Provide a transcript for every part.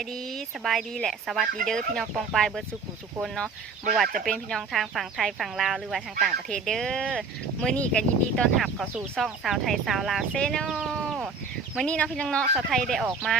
สบายดีแหละสวัสดีเด้อพี่น้องปองปายเบิร์ดสุขุสุคนเนาะบ่ว่าจะเป็นพี่น้องทางฝั่งไทยฝั่งลาวหรือว่าทางต่างประเทศเด้อมื้อนี้ก็ยินดีต้อนรับเข้าสู่ช่องสาวไทยสาวลาวเซโนมื้อนี้เนาะพี่น้องเนาะสาวไทยได้ออกมา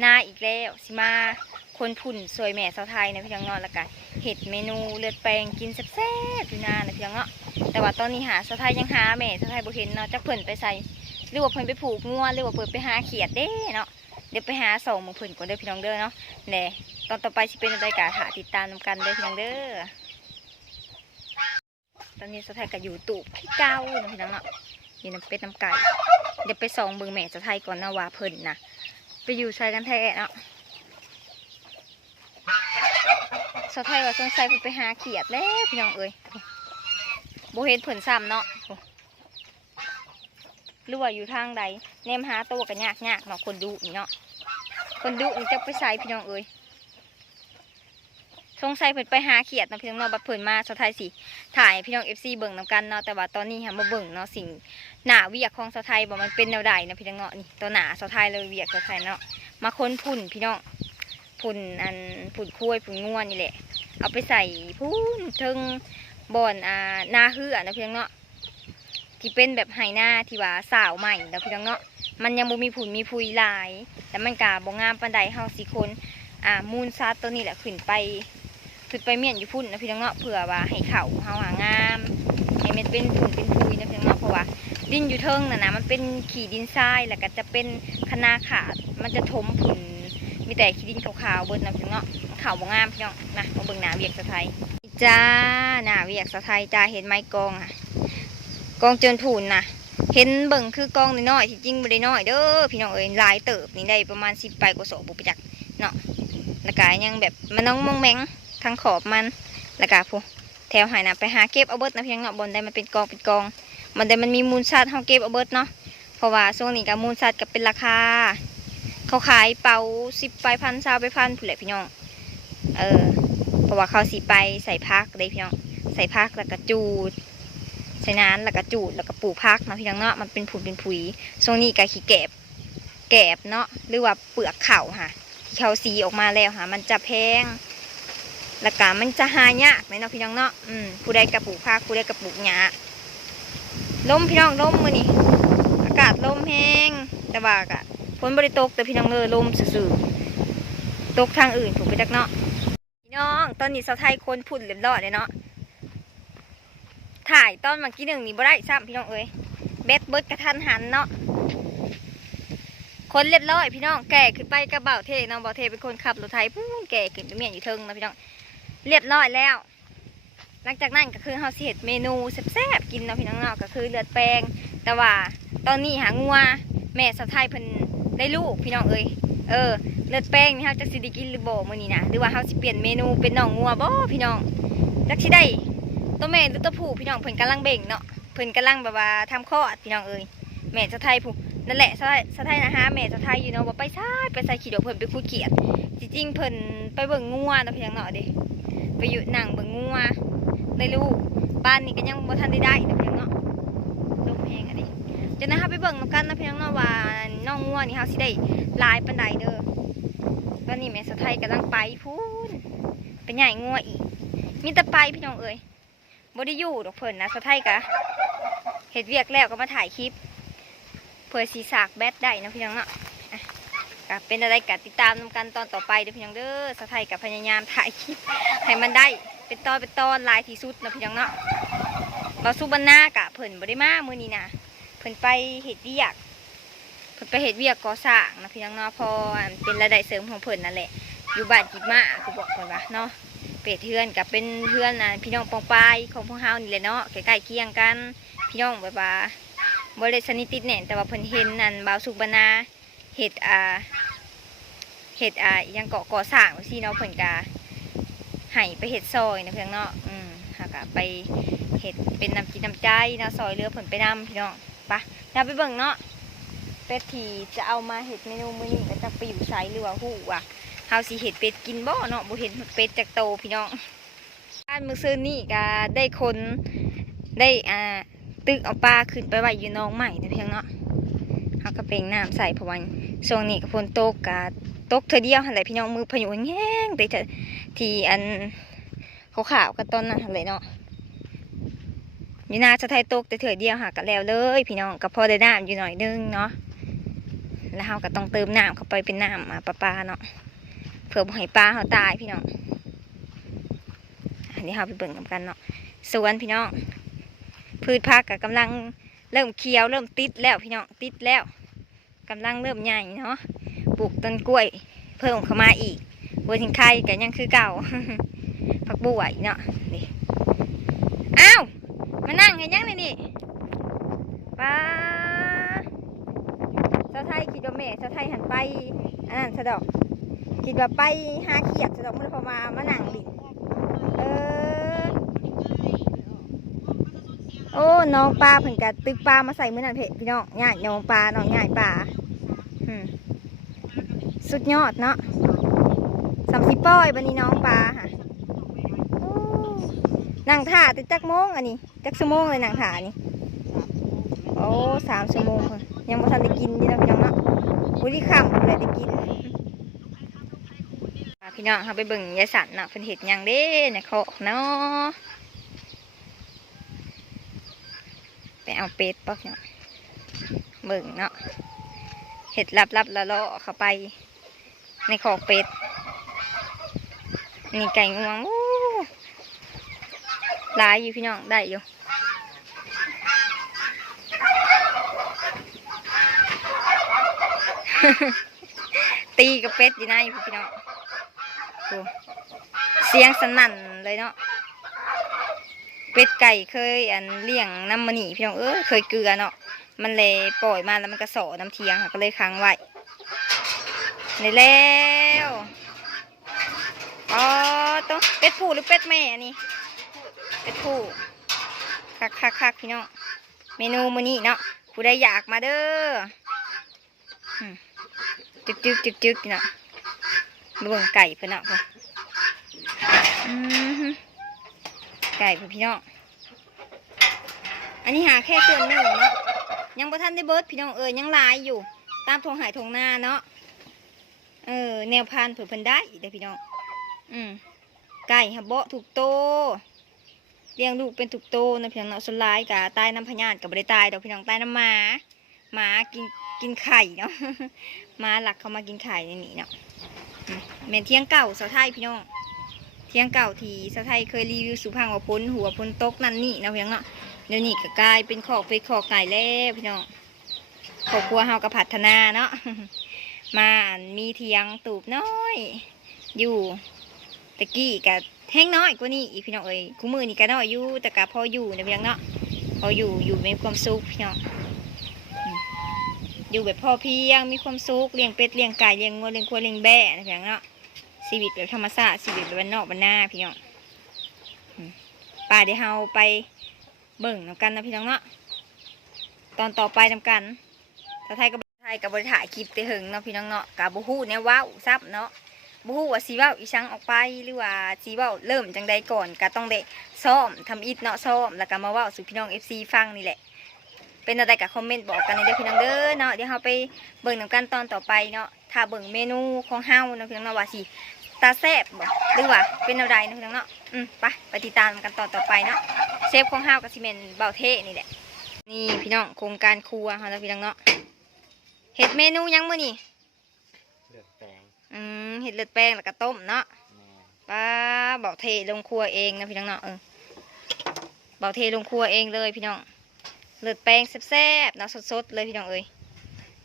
หน้าอีกแล้วสิมาคนพุ่นสวยแม่สาวไทยนะพี่น้องเนาะแล้วก็เฮ็ดเมนูเลือดแปลงกินแซ่บๆอยู่นานนะพี่น้องเนาะแต่ว่าตอนนี้หาสาวไทยยังหาแม่สาวไทยบ่เห็นเนาะจักเพิ่นไปใส่หรือว่าเพิ่นไปผูกงัวหรือว่าเพิ่นไปหาเขียดเด้เนาะเดี๋ยวไปหาส่งมือเพิ่นก่อนเด้อพี่น้องเด้อเนาะแหน่ตอนต่อไปสิเป็นอะไรกะหาติดตามนำกันเด้อพี่น้องเด้อตอนนี้สาวไทยก็อยู่ตูบขี้เก้าเนาะพี่น้องเนาะอยู่น้ำเป็ดน้ำไก่เดี๋ยวไปส่องเบิ่งแม่สาวไทยก่อนนะว่าเพิ่นนะไปอยู่ใส่กันแท้เนาะสาวไทยว่าสงสัยเพิ่นไปหาเขียดแล้วพี่น้องเอ้ยบ่เห็นเพิ่นซ้ำเนาะหรือว่าอยู่ทางใดแนมหาตัวกันยากเนาะคนดุนี่เนาะคนดุนี่จะไปใส่พี่น้องเอ้ยสงสัยเพิ่นไปหาเขียดนะพี่น้องเนาะบัดเพิ่นมาสาวไทยสิถ่ายพี่น้อง FC เบิ่งนำกันเนาะแต่ว่าตอนนี้มาเบิ่งเนาะสิ่งหน้าเวียกของสาวไทยบ่มันเป็นแนวใดนะพี่น้องเนาะนี่ตัวหน้าสาวไทยเลยเวียกสาวไทยเนาะมาค้นพุ่นพี่น้องพุ่นพุ่นคุ้ยพุ่นง่วนนี่แหละเอาไปใส่พุ่นถึงบ่อนนาเหือนะพี่น้องเนาะที่เป็นแบบไหหน้าที่ว่าสาวใหม่นะพี่น้องเนาะมันยังบ่มีผุ่นมีพุยลายแต่มันกะบ่งามปานใดเฮาสิคนมูลซัดตัวนี้แหละขึ้นไปเมียนอยู่พุ่นนะพี่น้องเนาะเผื่อว่าให้เข่าเฮาหางามให้มันเป็นผุ่นเป็นพุยนะพี่น้องเนาะเพราะว่าดินอยู่เทิงนะมันเป็นขี้ดินทรายแล้วก็จะเป็นคณาขาดมันจะถมผุ่นมีแต่ขี้ดินขาวๆเบิดนะพี่น้องเนาะขาวบ่งามพี่น้องนะมาเบิ่งหน้าเวียกสะไทยจ้าหน้าเวียกสะไทยจ้าเห็นไม้กองกองเจินผูนนะเห็นเบิ่งคือกองน้อยๆที่จริงไม่ได้น้อยเด้อพี่น้องเอ้ยลายเติบนี่ได้ประมาณ10 ไปกว่าโสบุปจักเนาะแล้วก็ยังแบบมันน้องมองแมงทางขอบมันแล้วก็ผู้แถวหายนะไปหาเก็บเอาเบิดนะพี่น้องเนาะบนได้มันเป็นกองมันได้มันมีมูลสัตว์เฮาเก็บเอาเบิดเนาะเพราะว่าช่วงนี้กับมูลสัตว์กับเป็นราคาเขาขายเป่า10 ไปพัน20 ไปพันผู้แหละพี่น้องเพราะว่าเขาสีไปใส่พักได้พี่น้องใส่พักแล้วก็จูดใส่น้ำแล้วก็จูดแล้วก็ปลูกพักนะพี่น้องเนาะมันเป็นผุนเป็นผุยช่วงนี้ก็ขี้แกบเนาะหรือว่าเปลือกเข่าค่ะเขาสีออกมาแล้วค่ะมันจะแพงแล้วก็มันจะหายากไหมเนาะพี่น้องเนาะผู้ใดกระปลูกพักผู้ใดกระปลูกหญ้าลมพี่น้องลมมื้อนี้อากาศลมแห้งแต่ว่าก็ฝนบริตกแต่พี่น้องลมซื่อๆตกทางอื่นถูกไปจักเนาะพี่น้องตอนนี้สาวไทยคนพุ่นเรียบร้อยเลยเนาะถ่ายตอนเมื่อกี้หนึ่งนี่บ่ได้ซ้ำพี่น้องเอ้ยเบิดกระทันหันเนาะคนเรียบร้อยพี่น้องแก่ขึ้นไปกระเป๋าเทน้องเบาเทเป็นคนขับรถไถแก่ขึ้นไปเมียนอยู่เทิงนะพี่น้องเรียบร้อยแล้วหลังจากนั้นก็คือเฮาสิเฮ็ดเมนูแซ่บๆกินเนาะพี่น้องเนาะก็คือเลือดแปลงแต่ว่าตอนนี้หางัวแม่สาวไทยเพิ่นได้ลูกพี่น้องเอ้ยเลือดแป้งนี่เฮาจะสิได้กินหรือบ่มื้อนี้นะหรือว่าเฮาสิเปลี่ยนเมนูเป็นน้องงัวบ่พี่น้องจักสิได้ตัวแม่หรือตัวผู้พี่น้องเพิ่นกำลังเบ่งเนาะเพิ่นกำลังแบบว่าทำคลอดพี่น้องเอ้ยแม่สาวไทยผู้นั่นแหละสาวไทยนะฮะแม่สาวไทยอยู่เนาะว่าไปใส่ขี้ดอกเพิ่นไปคุยเกียดจริงๆเพิ่นไปเบิ่งงัวเนาะพี่น้องเนาะเด้ไปอยู่นั่งเบิ่งงัวได้ลูกบ้านนี้ก็ยังบ่ทันได้นะพี่น้องเนาะลมแห้งอันนี้จะนะคะไปเบิ่งนำกันนะพี่น้องเนาะว่าน้องงัวนี่เฮาสิได้หลายปานใดเด้อตอนนี้แม่สาวไทยกำลังไปพูนไปใหญ่งัวอีกมีแต่ไปพี่น้องเอ้ยบ่ได้อยู่ดอกเพิ่นนะสาวไทยกะเฮ็ดเวียกแล้วก็มาถ่ายคลิปเพื่อสีสากแบตได้นะพี่น้องเนาะก็เป็นอะไรกัติดตามนำกันตอนต่อไปเด้อพี่น้องเด้อสาวไทยกับพยายามถ่ายคลิปให้มันได้เป็นตอนลายที่สุดนะพี่น้องเนาะเราสู้บันหน้ากะเพิ่นบ่ได้มามื้อนี้นะเพิ่นไปเฮ็ดเวียกก่อสร้างนะพี่น้องเนาะพอเป็นรายได้เสริมของเพิ่นนั่นแหละอยู่บ้านกิบมาคือบอกก่อนว่าเนาะเป็ดเฮือนกับเป็นเฮือนพี่น้องปองปายของพวกเฮานี่แหละเนาะใกล้ๆเคียงกันพี่น้องแบบว่าบริษัทนิติดแน่นแต่ว่าเพิ่นเห็นบ่าวสุกบรรณาเห็ดยังก่อสร้างสิเนาะเพิ่นกะให้ไปเห็ดซอยนะเพียงเนาะหากะไปเห็ดเป็นน้ำจิตน้ำใจนะซอยเรือเพิ่นไปนำพี่น้องปะเราไปเบิ่งเนาะเป็ดที่จะเอามาเห็ดเมนูมื้อนี้ก็จะไปอยู่ไสหรือว่าฮู้ว่าเฮาสิเห็ดเป็ดกินบ่เนาะบ่เห็นเป็ดจากโตพี่น้องบ้านมื้อซื่นนี้ก็ได้คนได้ตึกเอาปลาขึ้นไปไว้อยู่น้องใหม่นะเพียงเนาะเขาก็เป่งน้ำใส่เพราะว่าช่วงนี้กับฝนตกกับ ตกเธอเดียวอะไรพี่น้องมือพายุแห้งแต่ที่อันขาวๆกันตอนนั้นอะไรเนาะอยู่นาสะไทยตกแต่เธอเดียวหากันแล้วเลยพี่น้องกับพอได้น้ำอยู่หน่อยนึงเนาะแล้วเราก็ต้องเติมน้ำเข้าไปเป็นน้ำปลาเนาะเผื่อให้ปลาเขาตายพี่น้องอันนี้เราไปเบิ่งกันเนาะสวนพี่น้องพืชผักกำลังเริ่มเขียวเริ่มติดแล้วพี่น้องติดแล้วกำลังเริ่มใหญ่เนาะปลูกต้นกล้วยเพิ่มเข้ามาอีกบัวถิงไข่กันยังคือเก่า ผักบัวอีกเนาะนี่อ้าวมานั่งเห็นยังนี่ป้าเจ้าไทยคิดว่าแม่เจ้าไทยหันไปอันนั้นสะดอกคิดว่าไปหาเขียดสะดอกมันพอมานั่งดิโอ้น้องปลาเพิ่นกัตึกปลามาใส่มื้อนั้นเพะพี่น้องง่ายน้องปลาน้องง่ายปลาสุดยอดเนาะ30ป้อยบันนี้น้องปลาค่ะนั่งถ่าติดจักโมงอันนี้จักชั่วโมงเลยนั่งถ่านี่โอ้3 ชั่วโมงยังไม่ทันได้กินนี่นะพี่น้องเนาะอุ้ยที่ค่ำเลยได้กินพี่น้องเขาไปเบิ่งยายสันเนาะเพิ่นเห็ดยังเด้ในโคกเนาะไปเอาเป็ดปอกเนาะเบิ่งเนาะเห็ดลับๆละเลาะเข้าไปในโคกเป็ดนี่ไก่งวงหลายอยู่พี่น้องได้อยู่ตีกับเป็ดอยู่ในพี่น้องเสียงสนั่นเลยเนาะเป็ดไก่เคยเลี้ยงน้ำมันนี่พี่น้องเคยเกลือเนาะมันเลยปล่อยมาแล้วมันก็สอน้ำเทียงค่ะก็เลยค้างไว้ในแล้วอ๋อต้องเป็ดผู้หรือเป็ดแม่นี่เป็ดผู้คักพี่น้องเมนูมื้อนี้เนาะผู้ใดอยากมาเด้อจึกเนาะเบิ่งไก่เพิ่นเนาะไก่พี่น้องอันนี้หาแค่ส่วนหนึ่งเนาะยังบ่ทันได้เบิดพี่น้องยังลายอยู่ตามทงหายทงนาเนาะแนวพันธุ์เพิ่นได้อีกได้พี่น้องไก่ฮะเบาะถูกโตเลี้ยงลูกเป็นถูกโตนะพี่น้องเนาะส่วนลายกับตายน้ำพญานกับบ่ได้ตายดอกพี่น้องตายน้ำหมากินไข่เนาะหมาหลักเขามากินไข่ในนี้เนาะแม่นเที่ยงเก่าสาวไทยพี่น้องเที่ยงเก่าที่สาวไทยเคยรีวิวสุพรรณว่าพ้นหัวพ้นตกนั่นนี่นะพี่น้องเนาะเดี๋ยวนี้ก็กลายเป็นขอกเป็ดขอกไก่แล้วพี่น้องครอบครัวเฮาก็พัฒนาเนาะมามีเทียงตูบน้อยอยู่ตะกี้กับแห้งน้อยกว่านี้อีพี่น้องคู่มือนี่ก็น้อยอยู่แต่ก็พออยู่นะพี่น้องเนาะพออยู่มีความสุขพี่น้องอยู่แบบพอเพียงมีความสุขเลี้ยงเป็ดเลี้ยงไก่เลี้ยงงัวเลี้ยงควายเลี้ยงแบะนะพี่น้องเนาะชีวิตแบบธรรมชาติชีวิตแบบบ้านนอกบ้านนาพี่น้องป่าเดี๋ยวเราไปเบิ่งนำกันนะพี่น้องเนาะตอนต่อไปนำกันสาวไทยกับบริถ่ายคลิปไปหึงเนาะพี่น้องเนาะกับบูฮู้เนี่ยว้าวซับเนาะบูฮู้ว่าสีว้าวอีช่างออกไปหรือว่าสีว้าวเริ่มจังใดก่อนก็ต้องได้ซ้อมทำอิฐเนาะซ้อมแล้วก็มาว้าวสู่พี่น้อง FC ฟังนี่แหละเป็นอะไรกับคอมเมนต์บอกกันในเด้อพี่น้องเด้อเนาะเดี๋ยวเราไปเบิ่งนำกันตอนต่อไปเนาะถ้าเบิ่งเมนูของเฮาเนาะพี่น้องเนาะว่าสิตาแซ่บบ่หรือว่าเป็นอะไรเนาะพี่น้องเนาะไปติดตามกันตอนต่อไปเนาะเซฟของเฮากับซีเมนเบาเท่นี่แหละนี่พี่น้องโครงการครัวเฮาแล้วพี่น้องเนาะเห็ดเมนูยังมื้อนี่เลือดแปลงเห็ดเลือดแป้งแล้วก็ต้มเนาะป้าเบาเทลงครัวเองนะพี่น้องเนาะเบาเทลงครัวเองเลยพี่น้องเลือดแป้งแซ่บๆเนาะสดๆเลยพี่น้อง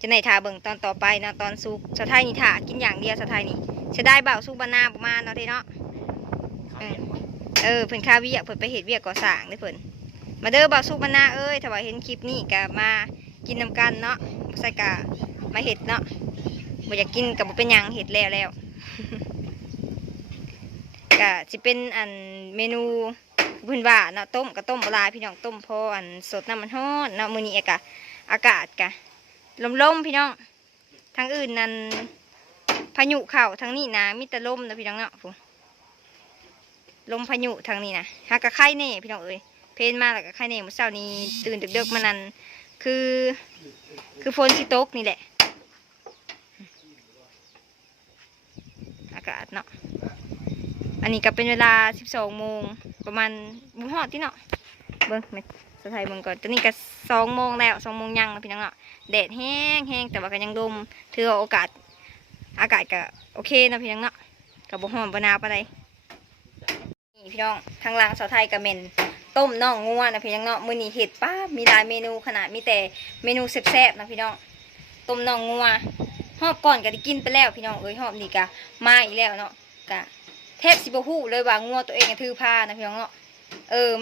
จะไหนถ่าเบิ่งตอนต่อไปเนาะตอนสุกสะไทยนี่ถ่ากินอย่างเดียวสะไทยนี่จะได้เบาสุกบานาประมาณเนาะเนาะเพิ่นข้าเวียกเพิ่นไปเห็ดเวียกก่อสร้างได้เพิ่นมาเด้อเบาสุกบานาถ้าว่าเห็นคลิปนี้ก็มากินน้ำกันเนาะใส่กะมาเห็ดเนาะบ่อยากกินกับบ่เป็นยังเห็ดแล้วกะสิเป็นเมนูพื้นว่าเนาะต้มกับต้มปลาพี่น้องต้มพอสดน้ำมันฮ้อนเนาะมื้อนี้อากาศกะลมพี่น้องทางอื่นนั่นพายุเข่าทางนี้นะมีแต่ลมนะพี่น้องเนาะลมพายุทางนี้นะหากะไข่เน่พี่น้องเพลนมาแล้วกะไข่เน่เมื่อเช้านี้ตื่นดึกๆมานั่นคือฝนที่ตกนี่แหละ ากาศเนาะอันนี้ก็เป็นเวลา12 โมงประมาณบุ้งหอดที่เนาะเบิ้งไม่สไทยเบิ้งก่อนตอนนี้ก็2 โมงแล้ว2 โมงยังนะพี่น้องเนาะแดดแห้งแต่ว่าก็ยังลมถือว่าอากาศก็โอเคนะพี่น้องเนาะกับบุ้งหอมบนาวปะไรนี่พี่น้องทางล่างสไทยก็เป็นต้มน่องงัวนะพี่น้องเนาะมื้อนี้เห็ดป้ามีหลายเมนูขนาดมีแต่เมนูแซ่บๆนะพี่น้องต้มน่องงัวหอบก่อนก็ได้กินไปแล้วพี่น้องหอบนี่ก็มาอีกแล้วเนาะกะแทบสิบ่ฮู้เลยว่างัวตัวเองถือผ้านะพี่น้องเนาะ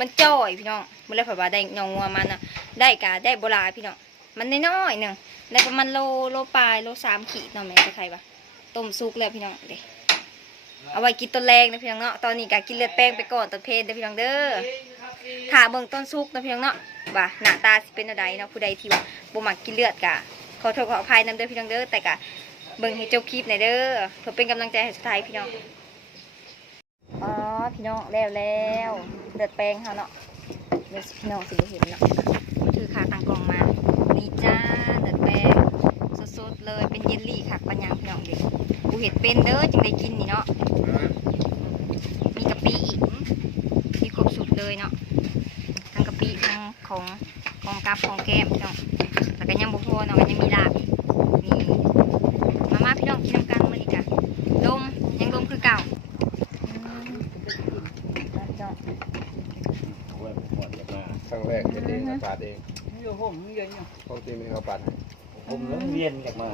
มันจ้อยพี่น้องเมื่อไรผ่านว่าได้น่องงัวมันนะได้กะได้โบราณพี่น้องมันน้อยๆหนึ่งได้ประมาณโลปลายโล3 ขีดเนาะแม่จะใครปะต้มซุกแล้วพี่น้องเด้เอาไว้กินต้นแรงนะพี่น้องเนาะตอนนี้กะกินเลือดแป้งไปก่อนตอนเพลนเด้อพี่น้องเด้อถ้าเบิ่งต้นซุกนะพี่น้องเนาะว่าหน้าตาสิเป็นอะไรเนาะผู้ใดที่ว่าบ่มักกินเลือดกะขอโทษขออภัยนำเด้อพี่น้องเด้อแต่กะเบิ่งให้จบคลิปหน่อยเด้อเพื่อเป็นกำลังใจให้สุดท้ายพี่น้องอ๋อพี่น้องแล้วเลือดแป้งเขาเนาะเดี๋ยวพี่น้องสิบ่เห็นเนาะมันถือขาตั้งกล่องมานี่จ้าเลือดแป้งสดๆเลยเป็นเยลลี่ค่ะปัญญาพี่น้องเด็กกูเห็ดเป็นเด้อจึงได้กินนี่เนาะมีกะปิอีกมีครบสุดเลยเนาะทั้งกะปิทั้งของกับของแก้มพี่น้องแล้วก็ยังบุพอเนาะยังมีลาบอีกนี่มาพี่น้องกินน้ำกันมื้อนี้จ้ะลมยังลมคือเก่าครั้งแรกเป็นเองปาดเอง อยู่ผมเยอะอยู่ ปกติมีเขาปาด ผมเริ่มเวียนจากมา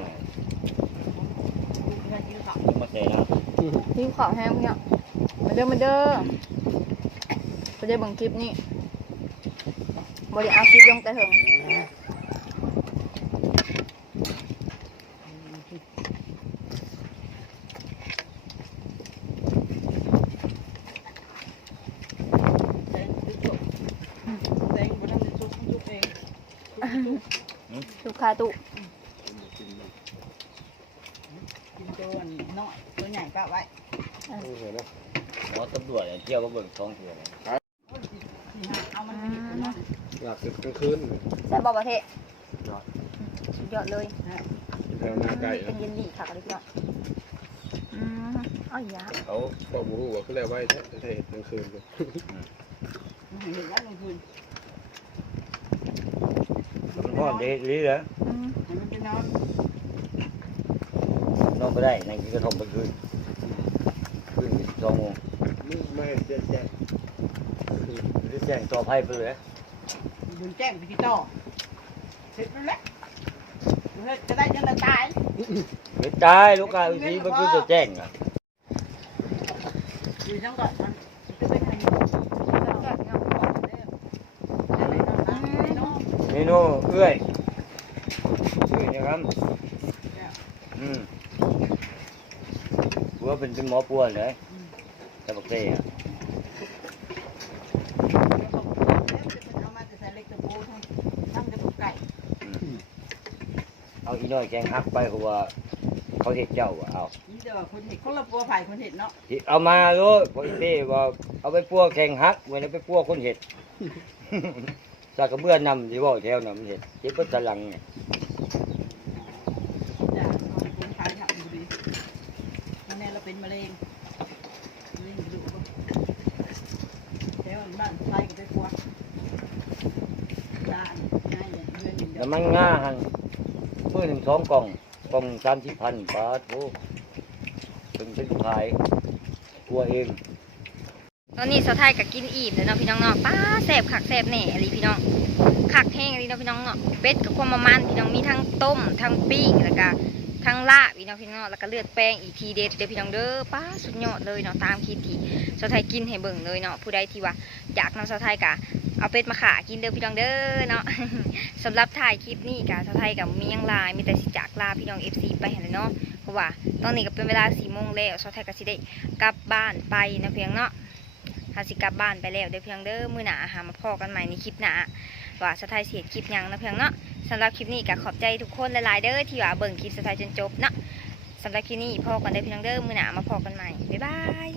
กินข้าว มาเตะนะ หิวข้าวแห้งพี่น้องมาเด้อไปเบิ่งคลิปนี้บ่ได้เอาคลิปลงแต่ถึง แดงติ๊กตุ๊กแดงบนนั้นจะซุกเอง ลูกค้าตุ กินตัวน้อยตัวใหญ่ก็ไว้ เห็นไหม หมอตำรวจเที่ยวมาเบิ่งท้องเถื่อน เอามันไปกินน้อย หลักคือกลางคืน แซ่บบ่ประเทศสุดยอดเลย แถวหน้าไก่ เป็นเยลลี่ค่ะกันเลยพี่น้องอ้อยยา เขาบอกบูฮูว่าเขาเรียกว่าแท้เห็ดกลางคืน เห็นแล้วกลางคืน มันพ่อเด็กลีเหรอ มันไปนอน นอนไม่ได้ในกระทงไปคืน2 โมง ไม่แจ้ง แจ้งต่อภัยไปเลย บุญแจ้งไปที่ต่อเสร็จแล้วจะได้ยังไงตาย ไม่ตายลูกกาอีกเมื่อกี้จะแจ้งอ่ะ อยู่ทั้งก่อนมันจะเป็นยังไงเมนูเอื้อยนะครับผัวเป็นหมอป่วนเลยแต่บักเต้อะเอาอีน้อยแกงฮักไปเพราะว่าเขาเห็ดเจ้าอะเอา นี่เดี๋ยวคนเห็นคนละปัวไผ่คนเห็นเนาะ เอามาลูกพออีเต้ว่าเอาไปพัวแข่งฮักไว้แล้วไปพัวคนเห็ด จากกระเบื้อนำที่ว่าแถวนำเห็ดเจ็บปวดตะลังเนี่ย จ้ะคนไผ่ทำดูดีแน่เราเป็นมะเร็งดูแถวบ้านไผ่ก็ไปปัวด้านง่ายอย่างเรื่องอย่างเดียว แล้วมันง่าหันมือ1 2 กล่อง30,000 บาทโอ้ถึงขายตัวเอง ตอนนี้สาวไทยก็กินอิ่มเลยเนาะพี่น้องเนาะป้าแซ่บคักแซ่บแหน่อะไรพี่น้องคักแห้งอะไรเนาะพี่น้องเนาะเป็ดกับความมันพี่น้องมีทั้งต้มทั้งปิ้งแล้วก็ทั้งลาบพี่น้องพี่น้องแล้วก็เลือดแป้งอีกทีเด็ดเด้อพี่น้องเด้อป้าสุดยอดเลยเนาะตามคลิปที่สาวไทยกินให้เบิ่งเลยเนาะผู้ใดที่ว่าอยากนำสาวไทยกะเอาเป็ดมาขากินเด้อพี่น้องเด้อเนาะ สำหรับถ่ายคลิปนี้กะสาวไทยกับมียังลายมีแต่สิจากลาพี่น้อง FC ไปเห็นเลยเนาะเพราะว่าตอนนี้ก็เป็นเวลา4 โมงแล้วสาวไทยก็สิได้กลับบ้านไปนะเพียงเนาะหาสิกลับบ้านไปแล้วเด้อเพียงเด้อมื้อหน้าหามาพอกันใหม่ในคลิปหน้าว่าสาวไทยเสียคลิปหยังนะเพียงเนาะสำหรับคลิปนี้ก็ขอบใจทุกคนหลายๆเด้อที่ว่าเบิ่งคลิปสาวไทยจนจบเนาะสำหรับคลิปนี้พอกันเด้อพี่น้องเด้อมื้อหน้ามาพอกันใหม่บ๊ายบาย